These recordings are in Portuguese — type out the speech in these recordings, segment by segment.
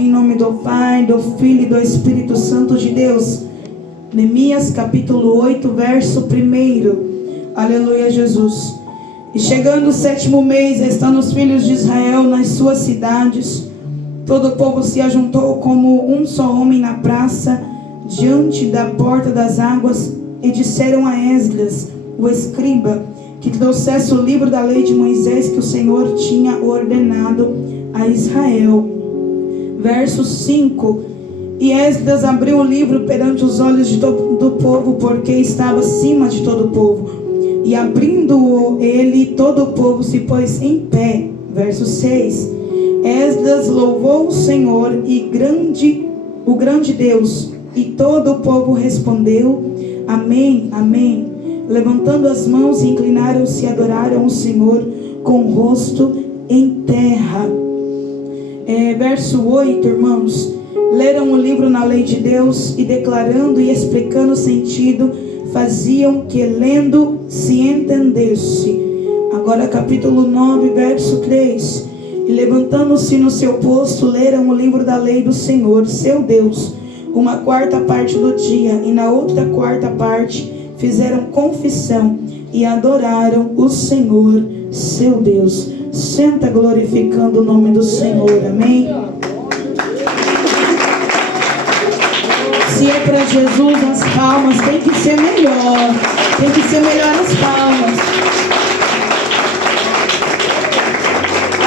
Em nome do Pai, do Filho e do Espírito Santo de Deus. Neemias capítulo 8, verso 1. Aleluia, Jesus. E chegando o 7º mês, estando os filhos de Israel nas suas cidades, todo o povo se ajuntou como um só homem na praça, diante da porta das águas, e disseram a Esdras, o escriba, que trouxesse o livro da lei de Moisés que o Senhor tinha ordenado a Israel. Verso 5. E Esdras abriu o livro perante os olhos de todo o povo, porque estava acima de todo o povo. E abrindo ele, todo o povo se pôs em pé. Verso 6. Esdras louvou o Senhor e o grande Deus. E todo o povo respondeu: Amém, Amém. Levantando as mãos, inclinaram-se e adoraram o Senhor com o rosto em terra. Verso 8, irmãos. Leram o livro na lei de Deus e declarando e explicando o sentido, faziam que lendo se entendesse. Agora capítulo 9, verso 3. E levantando-se no seu posto, leram o livro da lei do Senhor, seu Deus, uma quarta parte do dia, e na outra quarta parte fizeram confissão e adoraram o Senhor, seu Deus. Senta glorificando o nome do Senhor, amém? Se é para Jesus, as palmas tem que ser melhor. Tem que ser melhor as palmas.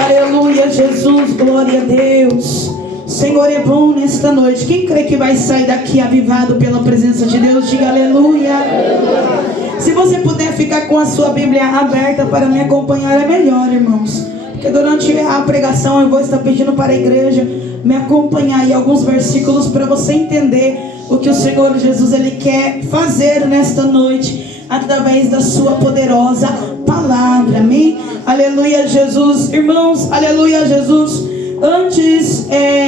Aleluia, Jesus, glória a Deus. Senhor é bom nesta noite. Quem crê que vai sair daqui avivado pela presença de Deus, diga aleluia. Se você puder ficar com a sua Bíblia aberta para me acompanhar, é melhor, irmãos. Porque durante a pregação eu vou estar pedindo para a igreja me acompanhar aí alguns versículos para você entender o que o Senhor Jesus ele quer fazer nesta noite através da sua poderosa palavra, amém? Aleluia, Jesus. Irmãos, aleluia, Jesus. Antes,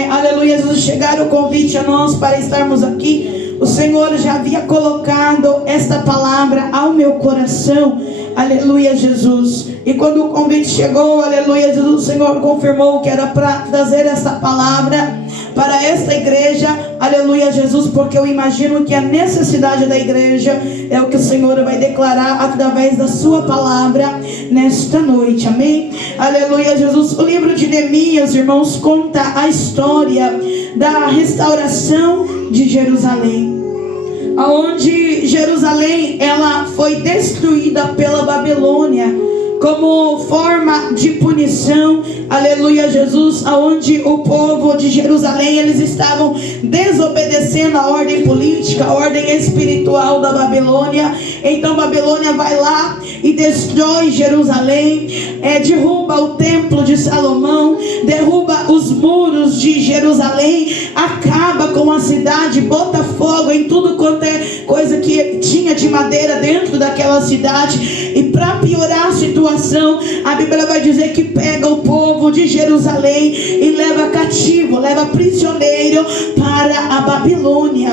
aleluia, Jesus, chegar o convite a nós para estarmos aqui, o Senhor já havia colocado esta palavra ao meu coração, aleluia, Jesus. E quando o convite chegou, aleluia, Jesus, o Senhor confirmou que era para trazer esta palavra para esta igreja, aleluia, Jesus, porque eu imagino que a necessidade da igreja é o que o Senhor vai declarar através da sua palavra nesta noite, amém? Aleluia, Jesus. O livro de Neemias, irmãos, conta a história da restauração de Jerusalém, aonde Jerusalém ela foi destruída pela Babilônia como forma de punição, aleluia, Jesus, aonde o povo de Jerusalém, eles estavam desobedecendo a ordem política, a ordem espiritual da Babilônia. Então Babilônia vai lá e destrói Jerusalém, derruba o templo de Salomão, derruba os muros de Jerusalém, acaba com a cidade, bota fogo em tudo quanto é coisa que tinha de madeira dentro daquela cidade. E para piorar a situação, a Bíblia vai dizer que pega o povo de Jerusalém e leva cativo, leva prisioneiro para a Babilônia.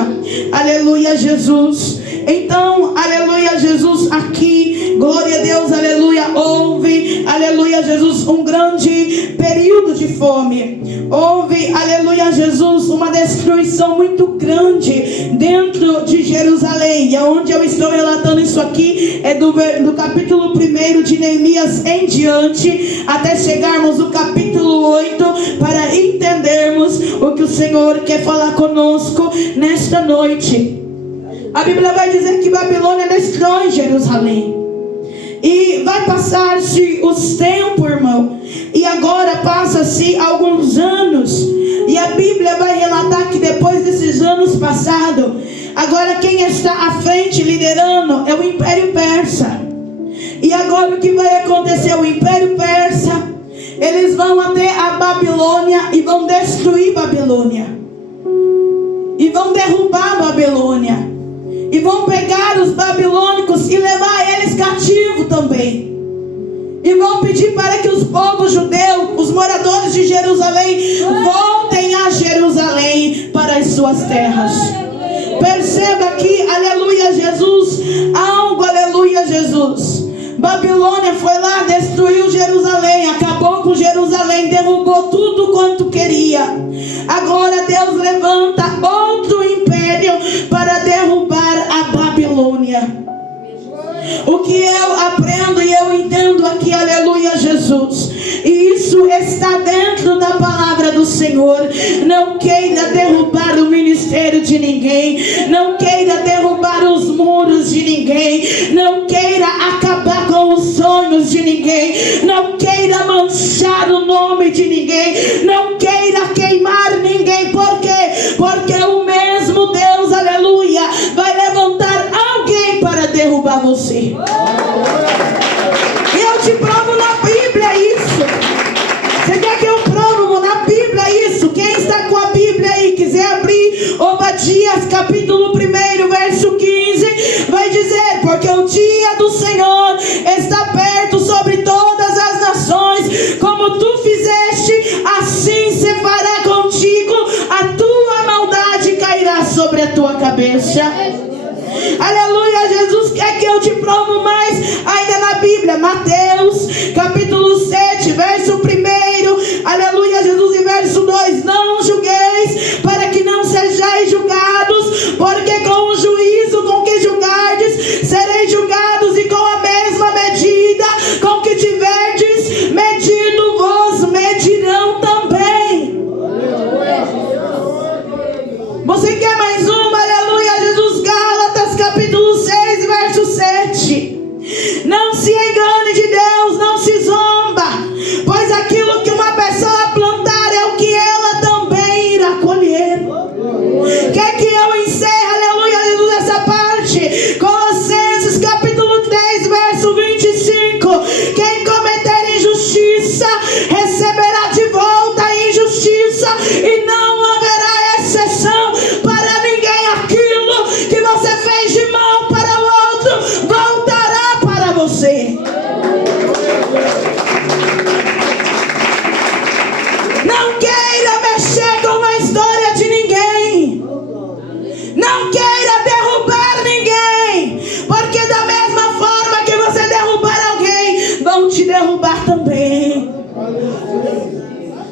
Aleluia, Jesus. Então, aleluia, Jesus, aqui, glória a Deus, aleluia, houve, aleluia, Jesus, um grande período de fome. Houve, aleluia, Jesus, uma destruição muito grande dentro de Jerusalém. E aonde eu estou relatando isso aqui é do capítulo 1 de Neemias em diante, até chegarmos no capítulo 8, para entendermos o que o Senhor quer falar conosco nesta noite. A Bíblia vai dizer que Babilônia destrói Jerusalém. E vai passar-se os tempos, irmão. E agora passa-se alguns anos. E a Bíblia vai relatar que depois desses anos passados, agora quem está à frente liderando é o Império Persa. E agora o que vai acontecer? O Império Persa, eles vão até a Babilônia e vão destruir Babilônia. E vão derrubar Babilônia. E vão pegar os babilônicos e levar eles cativos também. E vão pedir para que os povos judeus, os moradores de Jerusalém, voltem a Jerusalém para as suas terras. Perceba aqui, aleluia, Jesus, algo, aleluia, Jesus. Babilônia foi lá, destruiu Jerusalém, acabou com Jerusalém, derrubou tudo quanto queria. Agora Deus levanta outro império para derrubar a Babilônia. O que eu aprendo e eu entendo aqui, aleluia, Jesus, e isso está dentro da palavra do Senhor. Não queira derrubar o ministério de ninguém, não queira derrubar os muros de ninguém, não queira acabar com os sonhos de ninguém, não queira manchar o nome de ninguém, não queira queimar ninguém. Por quê? Porque o mesmo Deus, aleluia, vai levantar alguém para derrubar você. E eu te provo na Bíblia isso. Você quer que eu provo na Bíblia isso? Quem está com a Bíblia aí, quiser abrir Obadias capítulo 1, verso 15, vai dizer: porque o dia do Senhor está perto sobre todas as nações, como tu fizeste, assim se fará contigo, a tua maldade cairá sobre a tua cabeça. Aleluia, Jesus. Quer que eu te provo mais ainda na Bíblia? Mateus capítulo 7, verso 1, aleluia, Jesus, e verso 2: não julgueis, para que não sejais julgados, porque com o juízo com que julgardes, sereis julgados, e com a mesma medida com que tiverdes medido, vos medirão também. Você quer mais uma? Aleluia, Jesus. Gálatas capítulo 6, verso 7. Não se engane de Deus, não se zomba, pois aquilo que uma pessoa plantar é o que ela também irá colher. Quer que eu encerre, aleluia, Jesus, essa parte? Colossenses capítulo 3, verso 25. Quem cometer injustiça receberá de volta a injustiça, e não haverá exceção para ninguém. Aquilo que você fez de mal para o outro voltará para você. Não queira mexer com a história de ninguém, não queira derrubar ninguém, porque da mesma forma que você derrubar alguém, vão te derrubar também.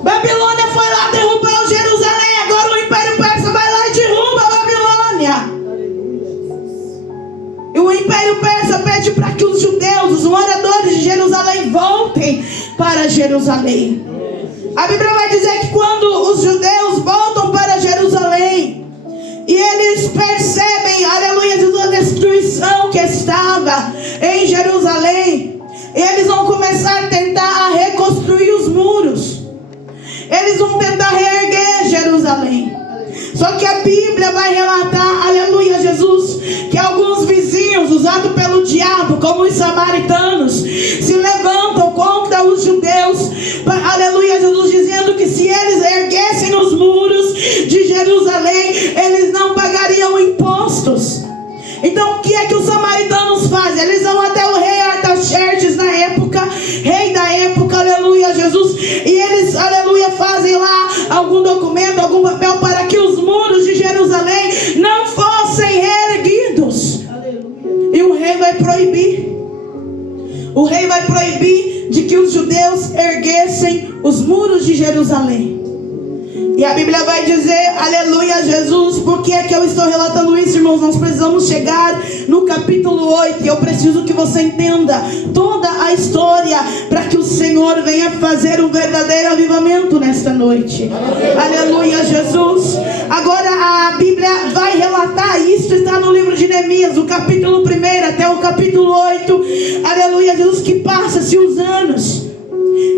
Babilônia foi lá derrubar o Jerusalém, agora o Império Persa vai lá e derruba a Babilônia. E o Império Persa pede para que os judeus, os moradores de Jerusalém, voltem para Jerusalém. A Bíblia vai dizer que quando os judeus voltam para Jerusalém e eles percebem, aleluia, a destruição que estava em Jerusalém, eles vão começar a tentar reconstruir os muros. Eles vão tentar reerguer Jerusalém. Só que a Bíblia vai relatar, aleluia, Jesus, que alguns vizinhos, usados pelo diabo, como os samaritanos, se levantam contra os judeus, aleluia, Jesus, dizendo que se eles erguessem os muros de Jerusalém, eles não pagariam impostos. Então o que é que os samaritanos fazem? Eles vão até o rei Artaxerxes na época, rei da época, aleluia, Jesus, e eles, aleluia, fazem lá algum documento, algum papel para que os muros de Jerusalém não fossem reerguidos. E o rei vai proibir. O rei vai proibir de que os judeus erguessem os muros de Jerusalém. E a Bíblia vai dizer, aleluia, Jesus, por que é que eu estou relatando isso, irmãos? Nós precisamos chegar no capítulo 8. E eu preciso que você entenda toda a história, para que o Senhor venha fazer um verdadeiro avivamento nesta noite. Aleluia, Jesus. Agora a Bíblia vai relatar, isso está no livro de Neemias, do capítulo 1 até o capítulo 8. Aleluia, Jesus, que passa-se os anos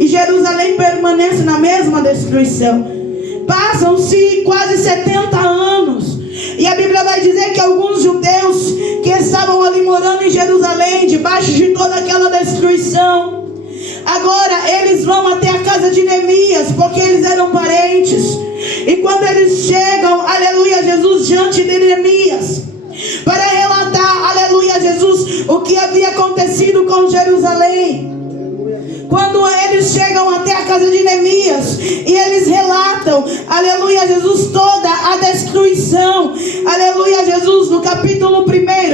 e Jerusalém permanece na mesma destruição. Passam-se quase 70 anos. E a Bíblia vai dizer que alguns judeus que estavam ali morando em Jerusalém, debaixo de toda aquela destruição, agora eles vão até a casa de Neemias, porque eles eram parentes. E quando eles chegam, aleluia, Jesus, diante de Neemias, para relatar, aleluia, Jesus, o que havia acontecido com Jerusalém. Quando eles chegam até a casa de Neemias e eles relatam, aleluia, Jesus, toda a destruição, aleluia, Jesus, no capítulo 1,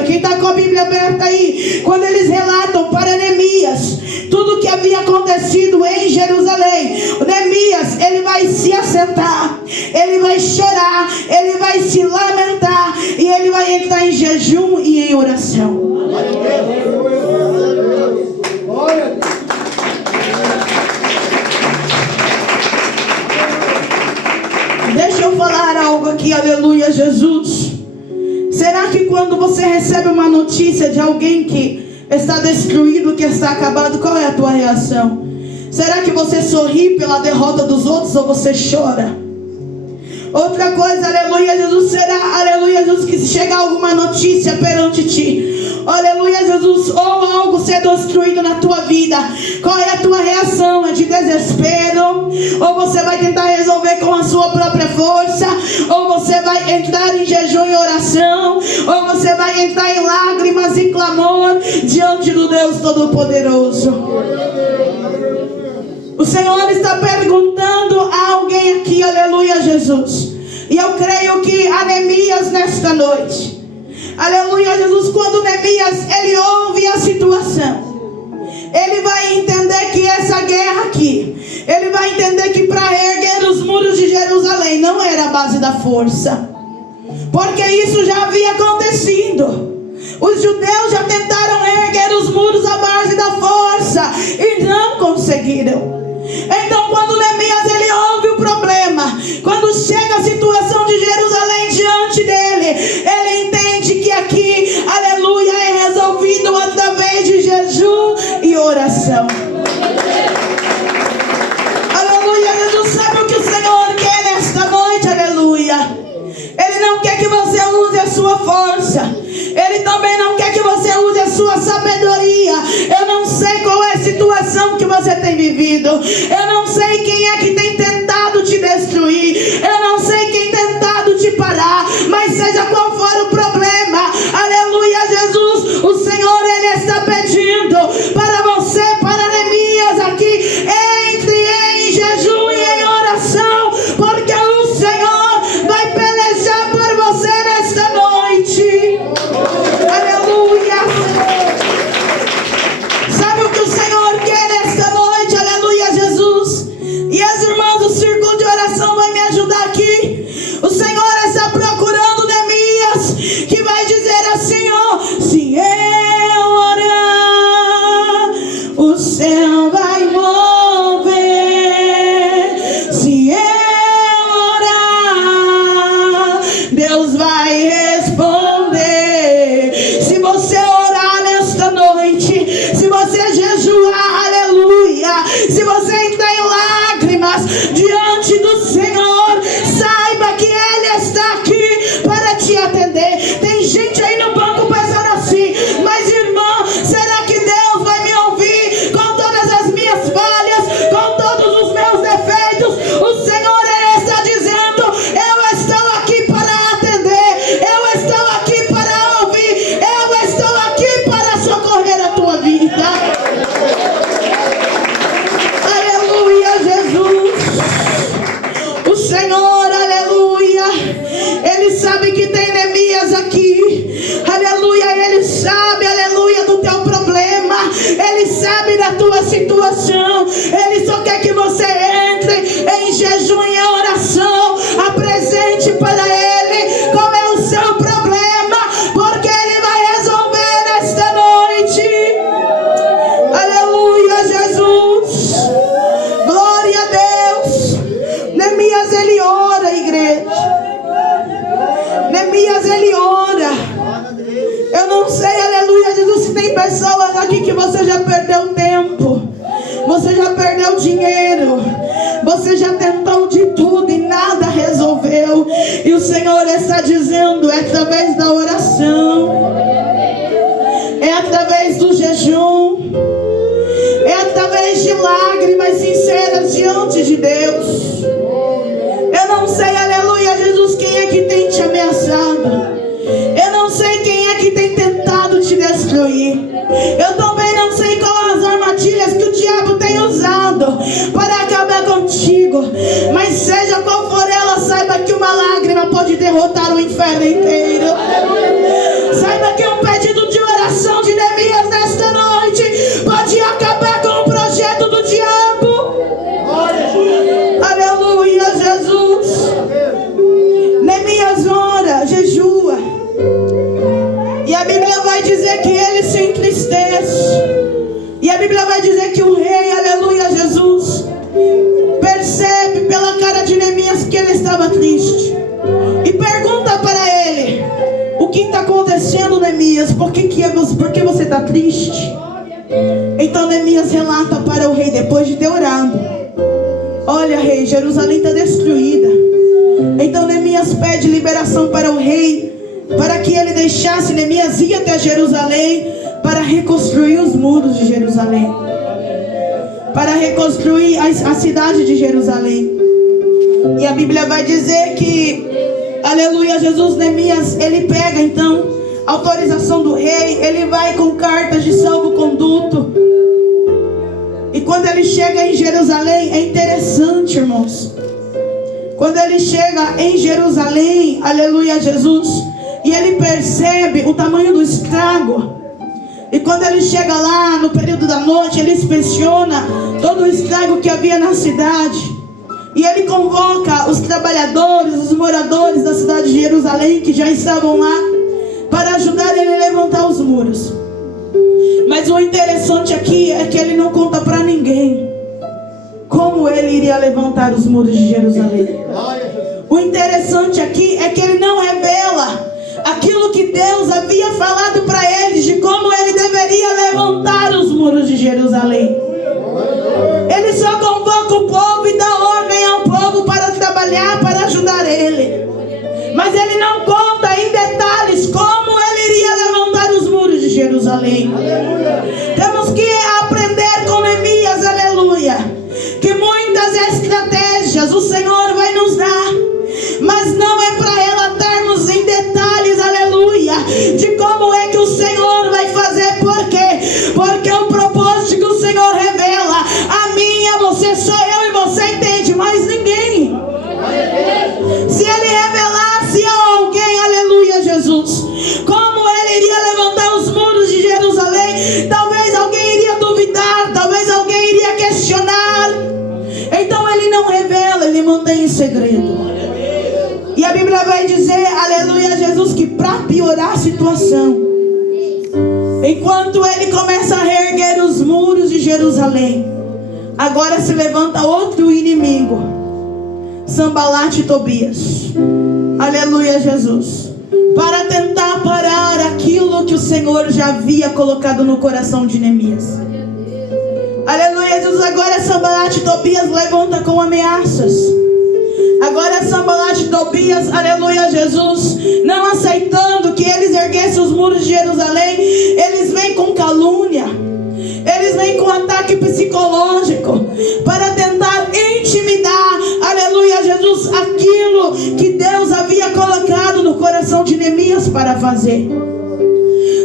quem está com a Bíblia aberta aí, quando eles relatam para Neemias tudo o que havia acontecido em Jerusalém, Neemias, ele vai se assentar, ele vai chorar, ele vai se lamentar, e ele vai entrar em jejum e em oração. Deixa eu falar algo aqui, aleluia, Jesus. Será que quando você recebe uma notícia de alguém que está destruído, que está acabado, qual é a tua reação? Será que você sorri pela derrota dos outros ou você chora? Outra coisa, aleluia, Jesus, será, aleluia, Jesus, que se chegar alguma notícia perante ti, aleluia, Jesus, ou algo ser destruído na tua vida, qual é a tua reação? É de desespero? Ou você vai tentar resolver com a sua própria força? Ou você vai entrar em jejum e oração? Ou você vai entrar em lágrimas e clamor diante do Deus Todo-Poderoso? O Senhor está perguntando a alguém aqui, aleluia, Jesus. E eu creio que a Neemias nesta noite, aleluia, Jesus, quando Neemias, ele ouve a situação, ele vai entender que essa guerra aqui, ele vai entender que para erguer os muros de Jerusalém não era a base da força, porque isso já havia acontecido. Os judeus já tentaram erguer os muros à base da força e não conseguiram. Então quando Neemias ele ouve o problema, quando chega a situação de Jerusalém diante dele, ele entende que aqui, aleluia, é resolvido através de jejum e oração. Aleluia, Jesus, sabe o que o Senhor quer nesta noite, aleluia? Ele não quer que você use a sua força, ele também não quer que você use a sua sabedoria. Eu não sei qual é a situação que você tem vivido, eu não sei quem é que tem tentado te destruir, eu não sei quem tem tentado te parar, mas seja qual for o problema, aleluia, Jesus, o Senhor ele está pedindo para você, para Neemias aqui, entre em jejum e em oração, porque o Senhor vai pelejar por você nesta noite. Aleluia. Sabe o que o Senhor quer nesta noite? Aleluia, Jesus. E as irmãs do círculo de oração vai me ajudar aqui. O Senhor está procurando Neemias, que vai dizer assim, ó: se eu orar, o céu vai mover. Se eu orar, Deus vai responder. Se você orar nesta noite, se você jejuar, aleluia, se você entrar em lágrimas diante do Senhor, saiba que Ele está aqui para te atender. Tem gente aí no banco pensando assim: mas irmã, será que Deus vai me ouvir com todas as minhas falhas, com todos os meus defeitos? O Senhor ele está dizendo: eu estou aqui para atender, eu estou aqui para ouvir, eu estou aqui para socorrer a tua vida. Aleluia, Jesus. O Senhor, aleluia, ele sabe que tem Neemias aqui, aleluia, ele sabe, aleluia, do teu problema, ele sabe da tua situação, ele só quer que você entre em jejum e oração, apresente para ele qual é o seu problema, porque ele vai resolver nesta noite. Aleluia, Jesus. Glória a Deus. Neemias ele ora, igreja. Neemias ele ora. Eu não sei, aleluia, Jesus, se tem pessoas aqui que você já perdeu tempo, você já perdeu dinheiro, você já tentou de tudo e nada resolveu, e o Senhor está dizendo: é através da oração, é através do jejum, é através de lágrimas sinceras diante de Deus. Eu não sei, aleluia, Jesus, quem é que tem te ameaçado, eu não sei quem é que tem tentado te destruir, eu também não sei quais as armadilhas que o diabo tem usado para acabar contigo, mas seja qual for ela, saiba que uma lágrima pode derrotar o inferno inteiro. Saiba que um pedido de oração de Neemias nesta noite pode acabar com o projeto do diabo. Aleluia, Jesus. estava triste. E pergunta para ele: o que está acontecendo, Neemias? Por que você está triste? Então Neemias relata para o rei, depois de ter orado: olha, rei, Jerusalém está destruída. Então Neemias pede liberação para o rei, para que ele deixasse Neemias ir até Jerusalém para reconstruir os muros de Jerusalém, para reconstruir a cidade de Jerusalém. E a Bíblia vai dizer que, aleluia, Jesus, Neemias, ele pega então autorização do rei, ele vai com cartas de salvo-conduto. E quando ele chega em Jerusalém, é interessante, irmãos. Quando ele chega em Jerusalém, aleluia, Jesus, e ele percebe o tamanho do estrago. E quando ele chega lá no período da noite, ele inspeciona todo o estrago que havia na cidade. E ele convoca os trabalhadores, os moradores da cidade de Jerusalém, que já estavam lá, para ajudar ele a levantar os muros. Mas o interessante aqui é que ele não conta para ninguém como ele iria levantar os muros de Jerusalém. O interessante aqui é que ele não revela aquilo que Deus havia falado para eles, de como ele deveria levantar os muros de Jerusalém. Ele só convoca o povo e dá ordem ao povo para trabalhar, para ajudar ele. Mas ele não conta em detalhes como ele iria levantar os muros de Jerusalém. Temos que aprender com Neemias, aleluia, que muitas estratégias o Senhor vai nos dar, mas não é para relatarmos em detalhes, aleluia, de como é que o Senhor vai fazer. Por quê? Porque o propósito que o Senhor revela a mim, a você, sou eu e você entende, mas ninguém. Se ele revelasse a alguém, aleluia, Jesus, como ele iria levantar os muros de Jerusalém, talvez alguém iria duvidar, talvez alguém iria questionar. Então ele não revela, ele mantém em segredo. E a Bíblia vai dizer, aleluia, Jesus, que para piorar a situação, enquanto ele começa a reerguer os muros de Jerusalém, agora se levanta outro inimigo, Sanbalat e Tobias, aleluia, Jesus, para tentar parar aquilo que o Senhor já havia colocado no coração de Neemias. Aleluia, Jesus. Agora Sanbalat e Tobias levanta com ameaças. Agora Sanbalat e Tobias, aleluia, Jesus, não aceitando que eles erguessem os muros de Jerusalém, eles vêm com calúnia, eles vêm com ataque psicológico, para tentar intimidar, aleluia, Jesus, aquilo que Deus havia colocado no coração de Neemias para fazer.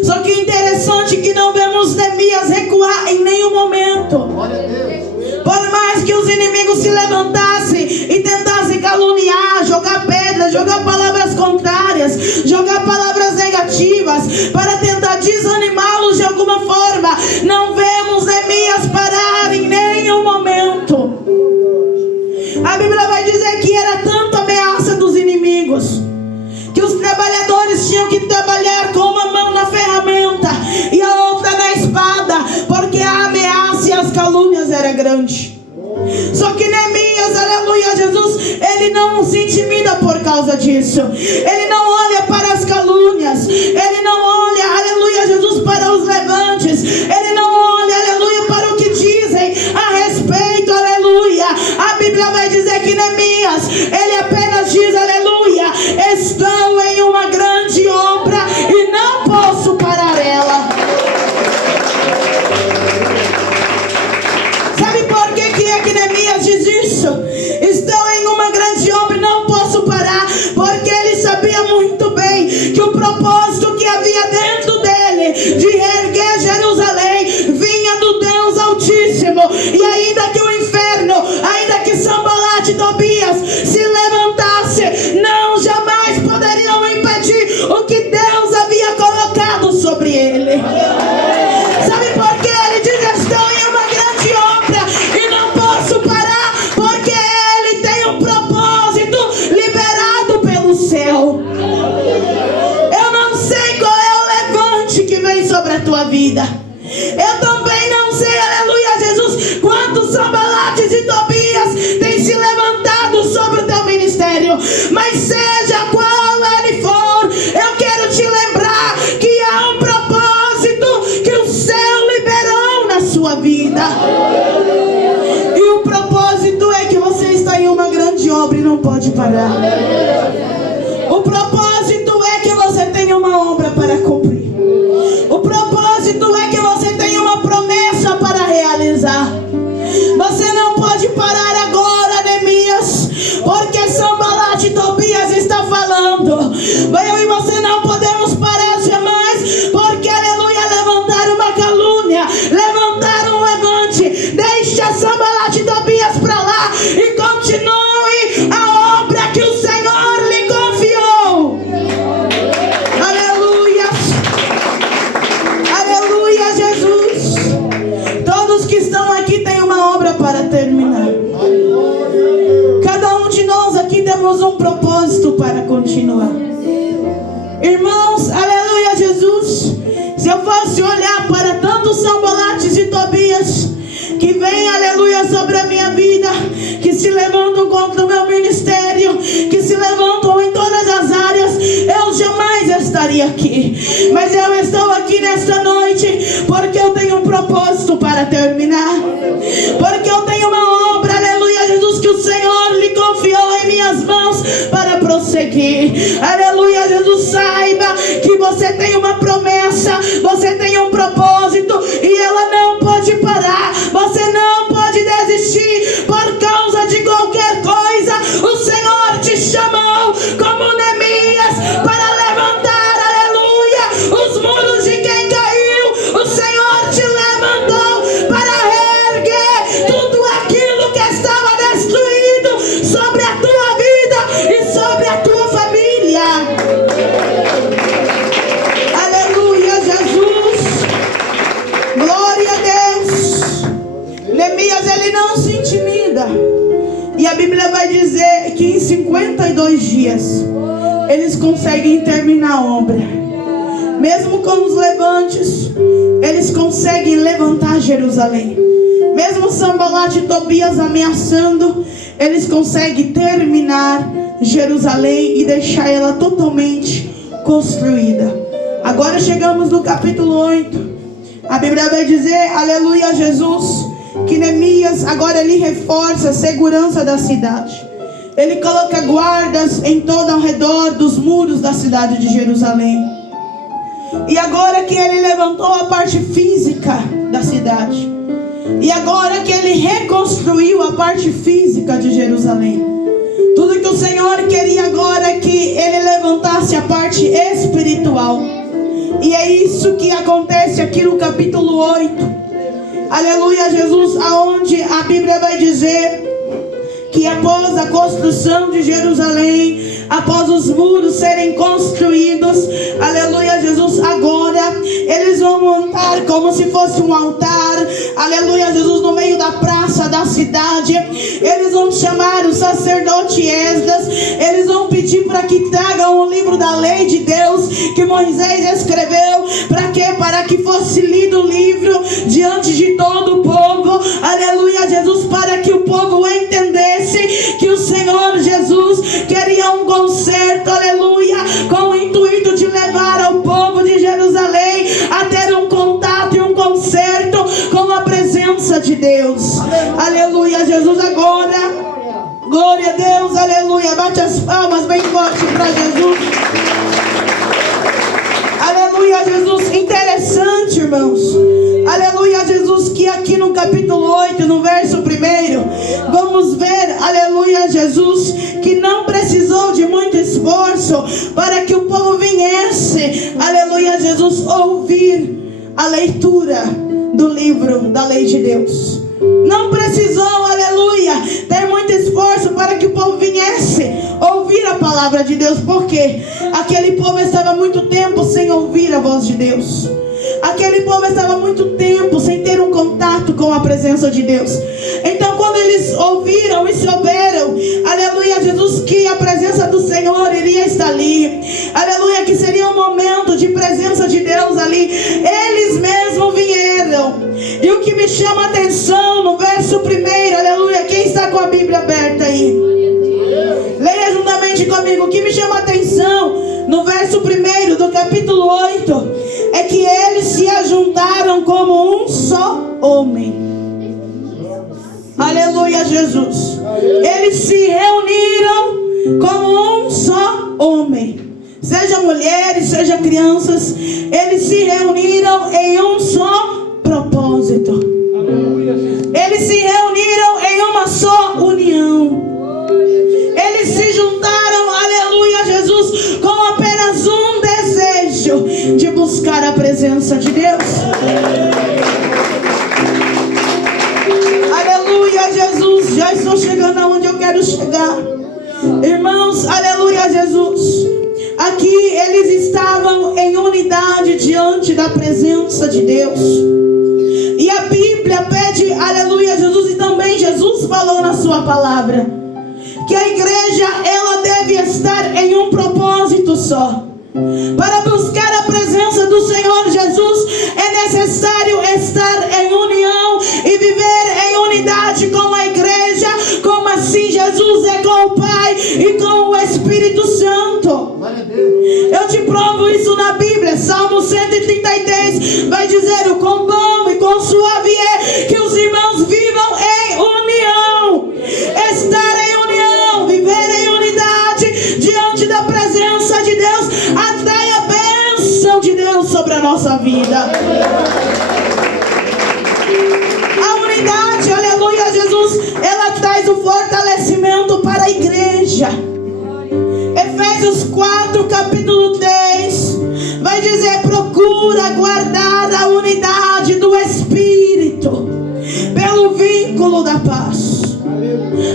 Só que interessante que não vemos Neemias recuar em nenhum momento. Por mais que os inimigos se levantassem e tentassem caluniar, jogar pedras, jogar palavras contrárias, jogar palavras negativas, para tentar desanimá-los de alguma forma, não vemos Neemias parar em nenhum momento. A Bíblia vai dizer que era tanto ameaça dos inimigos, que os trabalhadores tinham que trabalhar com uma mão na ferramenta e a outra na espada, porque a ameaça e as calúnias era grande. Só que Neemias, aleluia, Jesus, ele não se intimida por causa disso. Ele não olha para as calúnias, ele não olha, aleluia, Jesus, para os levantes, ele não olha, aleluia, para o que dizem a respeito, aleluia. A Bíblia vai dizer que Neemias, ele apenas diz, aleluia, estou em uma grande obra e não posso parar ela. Sabe por que é que Neemias diz isso? Estou em uma grande obra e não posso parar, porque ele sabia muito bem que o propósito que havia dentro dele de reerguer Jerusalém vinha do Deus Altíssimo. E ainda que o inferno, ainda que Sanbalat e Tobias se levantasse, não jamais poderiam impedir o que Deus havia colocado sobre ele. Sabe por que ele diz: estou em uma grande obra e não posso parar? Porque ele tem um propósito liberado pelo céu. Eu não sei qual é o levante que vem sobre a tua vida. Eu também não sei, aleluia, Jesus, quantos Sanbalates e Tobias têm se levantado sobre o teu ministério. mas seja qual ele for, eu quero te lembrar que há um propósito que o céu liberou na sua vida. E o propósito é que você está em uma grande obra e não pode parar. O propósito é que você tem uma obra para cumprir. O propósito é que você tem uma promessa para realizar. Você não pode parar agora, Neemias, porque Sanbalat e Tobias está falando. Eu e você não podemos parar jamais, porque, aleluia, levantaram uma calúnia, levantaram um levante. Deixa Sanbalat e Tobias para lá e continue a obra que o Senhor lhe confiou. Aleluia, aleluia, Jesus. Todos que estão aqui têm uma obra para terminar. Cada um de nós aqui temos um propósito para continuar. Irmãos, aleluia, Jesus. Se eu fosse olhar para tantos Sanbalates e Tobias que vem, aleluia, sobre a minha vida, que se levantam contra o meu ministério, que se levantam em todas as áreas, eu jamais estaria aqui. Mas eu estou aqui nesta noite porque eu tenho um propósito para terminar, porque eu tenho uma obra, aleluia, Jesus, que o Senhor lhe confiou em minhas mãos para prosseguir. Aleluia, Jesus, saiba que você tem uma promessa, você tem um propósito e ela não pode parar. Você não pode desistir por causa de qualquer coisa. O Senhor te chamou como Neemias para levantar, aleluia, os muros de quem caiu. O Senhor te levantou para reerguer tudo aquilo que estava destruído sobre a tua vida e sobre a tua família. Aleluia, Jesus. Glória a Deus. Neemias, ele não se intimida. E a Bíblia vai dizer que em 52 dias eles conseguem terminar a obra. Mesmo com os levantes, eles conseguem levantar Jerusalém. Mesmo Sanbalat e Tobias ameaçando, eles conseguem terminar Jerusalém e deixar ela totalmente construída. Agora chegamos no capítulo 8. A Bíblia vai dizer, aleluia, Jesus, que Neemias agora ele reforça a segurança da cidade. Ele coloca guardas em todo ao redor dos muros da cidade de Jerusalém. E agora que ele levantou a parte física da cidade, e agora que ele reconstruiu a parte física de Jerusalém, tudo que o Senhor queria agora é que ele levantasse a parte espiritual. E é isso que acontece aqui no capítulo 8. Aleluia, Jesus, aonde a Bíblia vai dizer que após a construção de Jerusalém, após os muros serem construídos, aleluia, Jesus, agora eles vão montar como se fosse um altar, aleluia, Jesus, no meio da praça da cidade. Eles vão chamar o sacerdote Esdras, eles vão pedir para que tragam o livro da lei de Deus que Moisés escreveu. Para quê? Para que fosse lido o livro diante de todo o povo, aleluia, Jesus, para que o povo entendesse que o Senhor Jesus queria um concerto, aleluia, com o intuito de levar ao povo de Jerusalém a ter um contato e um concerto com a presença de Deus. Aleluia, Jesus, agora, glória a Deus, aleluia, bate as palmas bem forte para Jesus. Aleluia, Jesus, interessante, irmãos. Aleluia, Jesus, que aqui no capítulo 8, no verso 1, vamos ver, aleluia, Jesus, que não precisou de muito esforço para que o povo viesse, aleluia, Jesus, ouvir a leitura do livro da lei de Deus. Não precisou, aleluia, ter muito esforço para que o povo viesse ouvir a palavra de Deus, porque aquele povo estava muito tempo sem ouvir a voz de Deus. Aquele povo estava muito tempo sem ter um contato com a presença de Deus. Então quando eles ouviram e souberam, aleluia, Jesus, que a presença do Senhor iria estar ali, aleluia, que seria um momento de presença de Deus ali, eles mesmos vieram. E o que me chama a atenção no verso 1, aleluia, quem está com a Bíblia aberta aí? Leia juntamente comigo, o que me chama a atenção no verso 1 do capítulo 8 é que eles se ajuntaram como um só homem. Aleluia, Jesus. Eles se reuniram como um só homem. Seja mulheres, seja crianças, eles se reuniram em um só propósito. Eles se reuniram em uma só união. Eles se juntaram, aleluia, Jesus, com apenas um desejo de buscar a presença de Deus. Aleluia, Jesus. Já estou chegando aonde eu quero chegar. Irmãos, aleluia, Jesus. Aqui eles estavam em unidade diante da presença de Deus. E a Bíblia pede, aleluia, Jesus, e também Jesus falou na sua palavra, que a igreja, ela deve estar em um propósito só. Para buscar a presença do Senhor Jesus, é necessário estar em união e viver em unidade com a igreja, como assim Jesus é com o Pai e com o Espírito Santo. Eu te provo isso na Bíblia. Salmo 133 vai dizer: o quão bom e quão suave é que os irmãos vivam em união. Estar em união, viver em unidade diante da presença de Deus, atrai a bênção de Deus sobre a nossa vida. A unidade, aleluia, Jesus, ela traz o fortalecimento para a igreja. Efésios 4, capítulo 3 vai dizer: procura guardar a unidade do Espírito pelo vínculo da paz.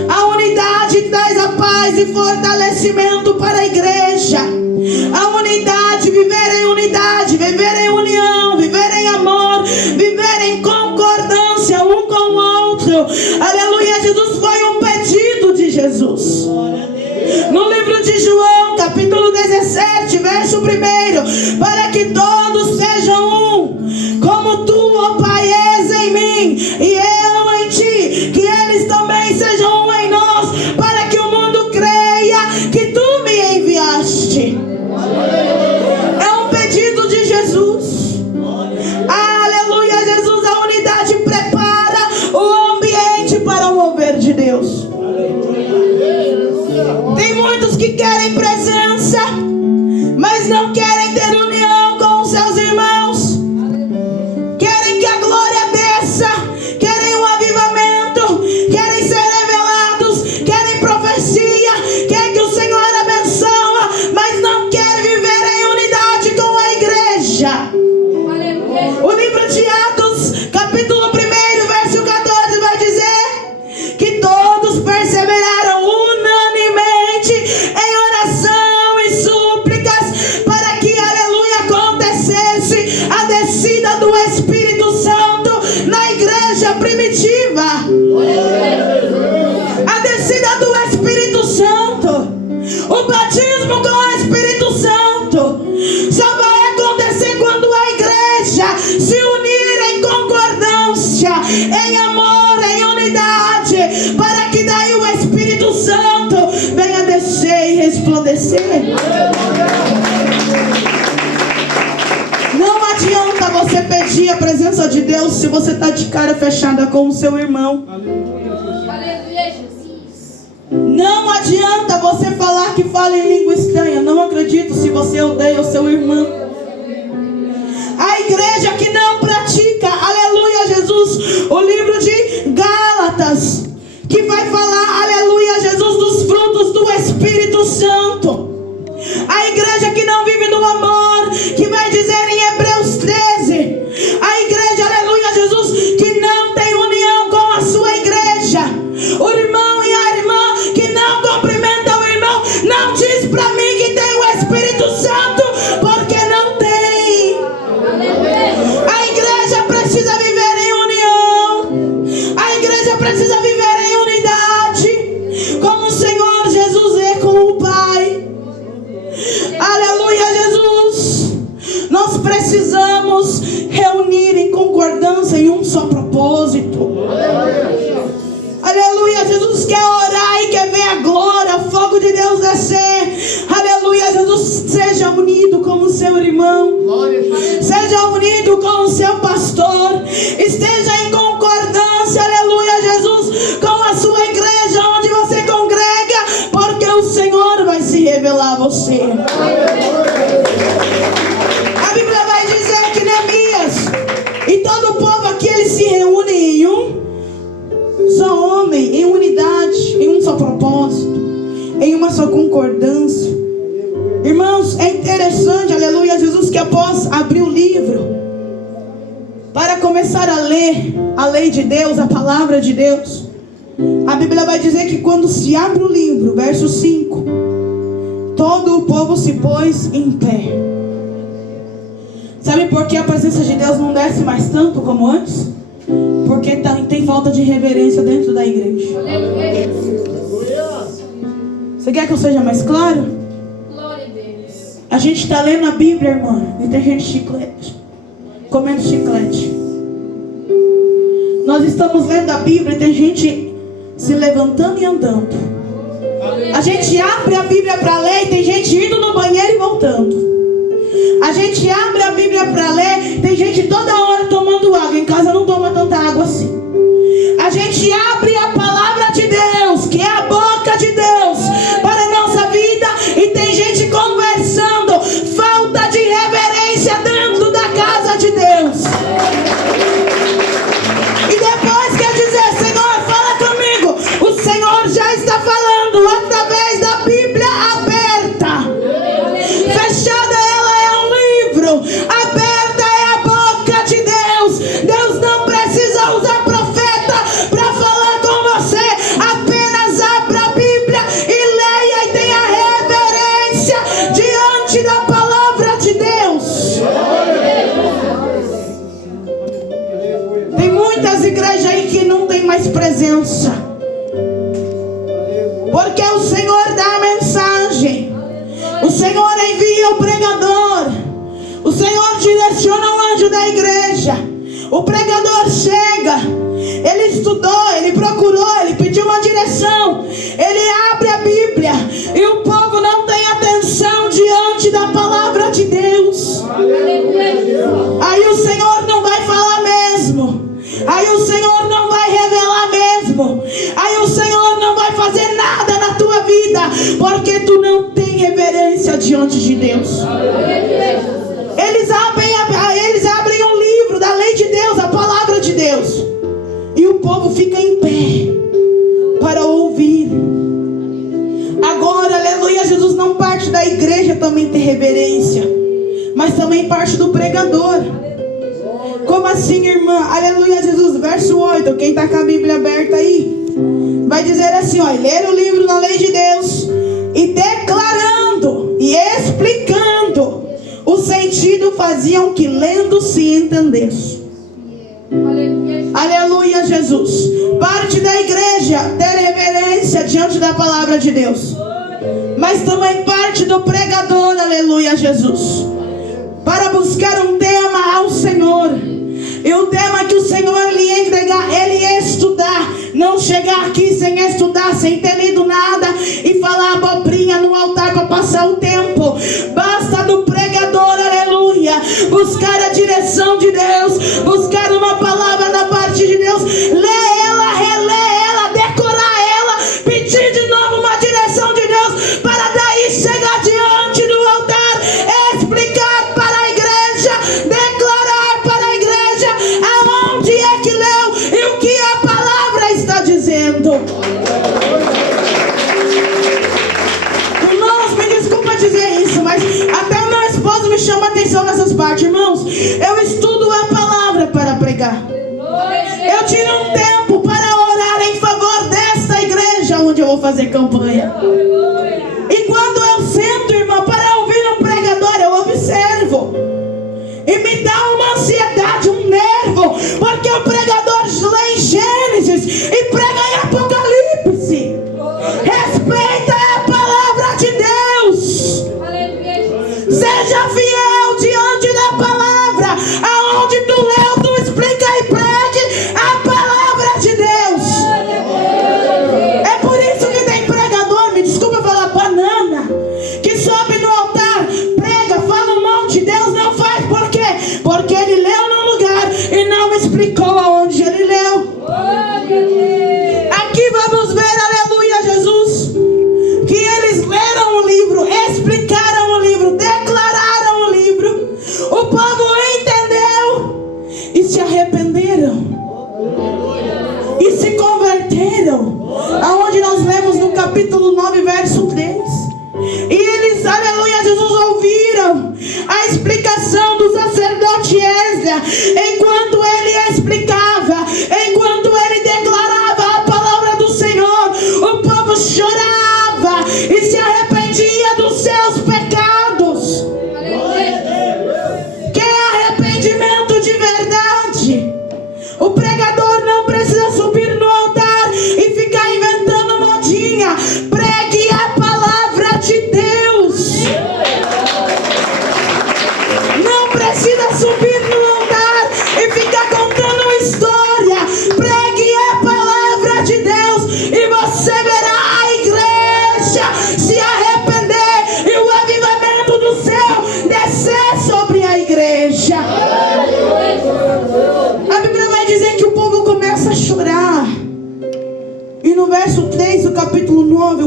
A unidade traz a paz e fortalecimento para a igreja. A unidade, viver em unidade, viver em união, viver em amor, viver em concordância um com o outro. Aleluia, Jesus, foi um pedido de Jesus. No livro de João, capítulo 17, verso 1: para que todos sejam um, como tu, ó Pai, és em mim e eu em ti, que eles também sejam um em nós, para que o mundo creia que tu me enviaste. É um pedido de Jesus. Aleluia, Jesus, a unidade prepara o ambiente para o mover de Deus. Tem muitos que querem presença, mas não querem ter união com os seus irmãos. Querem que a glória desça, querem um avivamento, querem ser revelados, querem profecia, querem que o Senhor abençoe, mas não querem viver em unidade com a igreja. O livro de Atos, capítulo 1, verso 14 vai dizer que todos perseveraram unanimemente em oração e súplicas para que, aleluia, acontecesse a descida do Espírito Santo na igreja primitiva. A descida do Espírito Santo, o batismo com o Espírito Santo só vai acontecer quando a igreja se unir em concordância, em amor, em unidade, para que daí o Espírito Santo venha descer e resplandecer. Não adianta você pedir a presença de Deus se você está de cara fechada com o seu irmão. Não adianta você falar que fala em língua estranha. Não acredito se você odeia o seu irmão. A igreja que não pratica, aleluia, Jesus, o livro de Gálatas, que vai falar, aleluia, Jesus, dos frutos do Espírito Santo. A igreja que não vive no amor, que vai dizer em Hebreus 13, a igreja, aleluia, Jesus, que não tem união com a sua igreja. O irmão e a irmã que não cumprimenta o irmão, não diz pra mim que tem o Espírito Santo, porque não tem. A igreja precisa viver em união. A igreja precisa viver em unidade, como o Senhor Jesus é com o Pai. Aleluia, Jesus. Nós precisamos reunir em concordância em um só propósito. Aleluia, Jesus quer orar e quer ver a glória, o fogo de Deus descer falar a você. A Bíblia vai dizer que Neemias e todo o povo aqui, eles se reúnem em um só homem, em unidade, em um só propósito, em uma só concordância. Irmãos, é interessante, aleluia, Jesus, que após abrir o livro para começar a ler a lei de Deus, a palavra de Deus, a Bíblia vai dizer que quando se abre o livro, verso 5, todo o povo se pôs em pé. Sabe por que a presença de Deus não desce mais tanto como antes? Porque tem falta de reverência dentro da igreja. Você quer que eu seja mais claro? Glória a Deus. A gente está lendo a Bíblia, irmã, e tem gente comendo chiclete. Nós estamos lendo a Bíblia e tem gente se levantando e andando. A gente abre a Bíblia para ler e tem gente indo no banheiro e voltando. A gente abre a Bíblia para ler, tem gente toda hora tomando água. Em casa não toma tanta água assim. A gente abre a palavra de Deus, que é a boca de Deus, para a nossa vida, e tem gente conversando. Falta de reverência dentro da casa de Deus. E depois quer dizer: Senhor, fala comigo. O Senhor já está falando através da Bíblia aberta. Fechada ela é um livro, aberta é a boca de Deus. Deus não precisa usar profeta para falar com você. Apenas abra a Bíblia e leia e tenha reverência diante da palavra de Deus. Tem muitas igrejas aí que não tem mais presença, porque o Senhor dá a mensagem, o Senhor envia o pregador, o Senhor direciona o anjo da igreja. O pregador chega, ele estudou, ele procurou, ele pediu uma direção, ele abre a Bíblia e o povo não tem atenção diante da palavra de Deus. Aí o Senhor não vai falar mesmo, aí o Senhor não vai revelar mesmo, aí o Senhor não vai fazer nada na tua vida, porque tu não tem reverência diante de Deus. Eles abrem um livro da lei de Deus, a palavra de Deus, e o povo fica em pé para ouvir. Agora, aleluia, Jesus não parte da igreja também ter reverência, mas também parte do pregador. Como assim, irmã? Aleluia, Jesus, verso 8, quem está com a Bíblia aberta aí, vai dizer assim, ó: ler o livro da lei de Deus e declarando e explicando o sentido, faziam que lendo se entendesse. Aleluia, Jesus. Parte da igreja ter reverência diante da palavra de Deus, mas também parte do pregador, aleluia, Jesus, para buscar um tema ao Senhor. E o tema que o Senhor lhe entregar, ele estudar. Não chegar aqui sem estudar, sem ter lido nada e falar abobrinha no altar para passar o tempo. Basta do pregador, aleluia, buscar a direção de Deus, buscar uma palavra da parte de Deus, ler ela, reler ela, decorar ela, pedir de novo uma direção de Deus, para daí chegar diante do altar, explicar para a igreja, declarar para a igreja aonde é que leu e o que a palavra está dizendo. Irmãos, me desculpa dizer isso, mas até o meu esposo me chama a atenção nessas partes. Irmãos, eu estudo a palavra para pregar. Eu tiro um tempo para orar em favor desta igreja onde eu vou fazer campanha. E quando eu sento, irmão, para ouvir um pregador, eu observo. E me dá uma ansiedade, um nervo, porque o pregador lê em Gênesis e prega em Apocalipse. Respeita a palavra de Deus. Seja fiel diante da palavra. Aonde tu leu, tu explica e pregue a palavra de Deus. É por isso que tem pregador, me desculpa falar banana, que sobe no altar, prega, fala um monte, Deus não faz. Por quê? Porque ele leu num lugar e não explicou aonde ele leu. Aqui vamos ver, aleluia, Jesus, que eles leram o livro,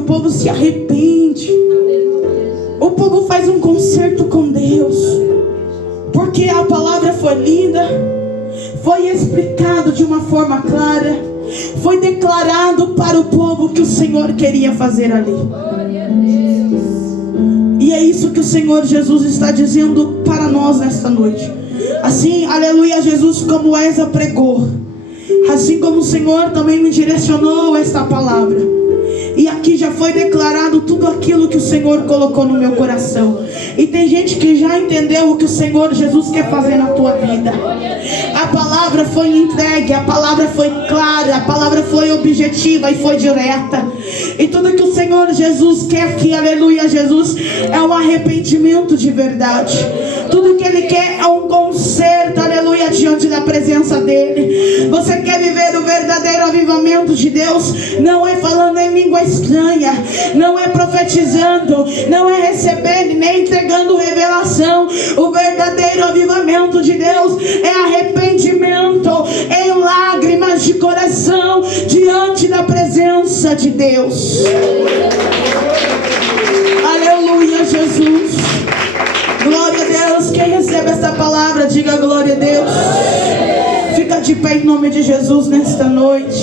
o povo se arrepende. O povo faz um concerto com Deus. Porque a palavra foi lida, foi explicado de uma forma clara, foi declarado para o povo que o Senhor queria fazer ali. E é isso que o Senhor Jesus está dizendo para nós nesta noite. Assim, aleluia, Jesus, como Esa pregou, assim como o Senhor também me direcionou esta palavra. E aqui já foi declarado tudo aquilo que o Senhor colocou no meu coração. E tem gente que já entendeu o que o Senhor Jesus quer fazer na tua vida. A palavra foi entregue, a palavra foi clara, a palavra foi objetiva e foi direta. E tudo que o Senhor Jesus quer aqui, aleluia, Jesus, é um arrependimento de verdade. Tudo que Ele quer é um conserto, aleluia, diante da presença dEle. Você quer viver o verdadeiro avivamento de Deus? Não é falando em língua estranha, não é profetizando, não é recebendo nem entregando revelação. O verdadeiro avivamento de Deus é arrependimento em lágrimas de coração diante da presença de Deus. Aleluia, Jesus. Glória a Deus. Quem recebe esta palavra, diga glória a Deus. Fica de pé em nome de Jesus nesta noite.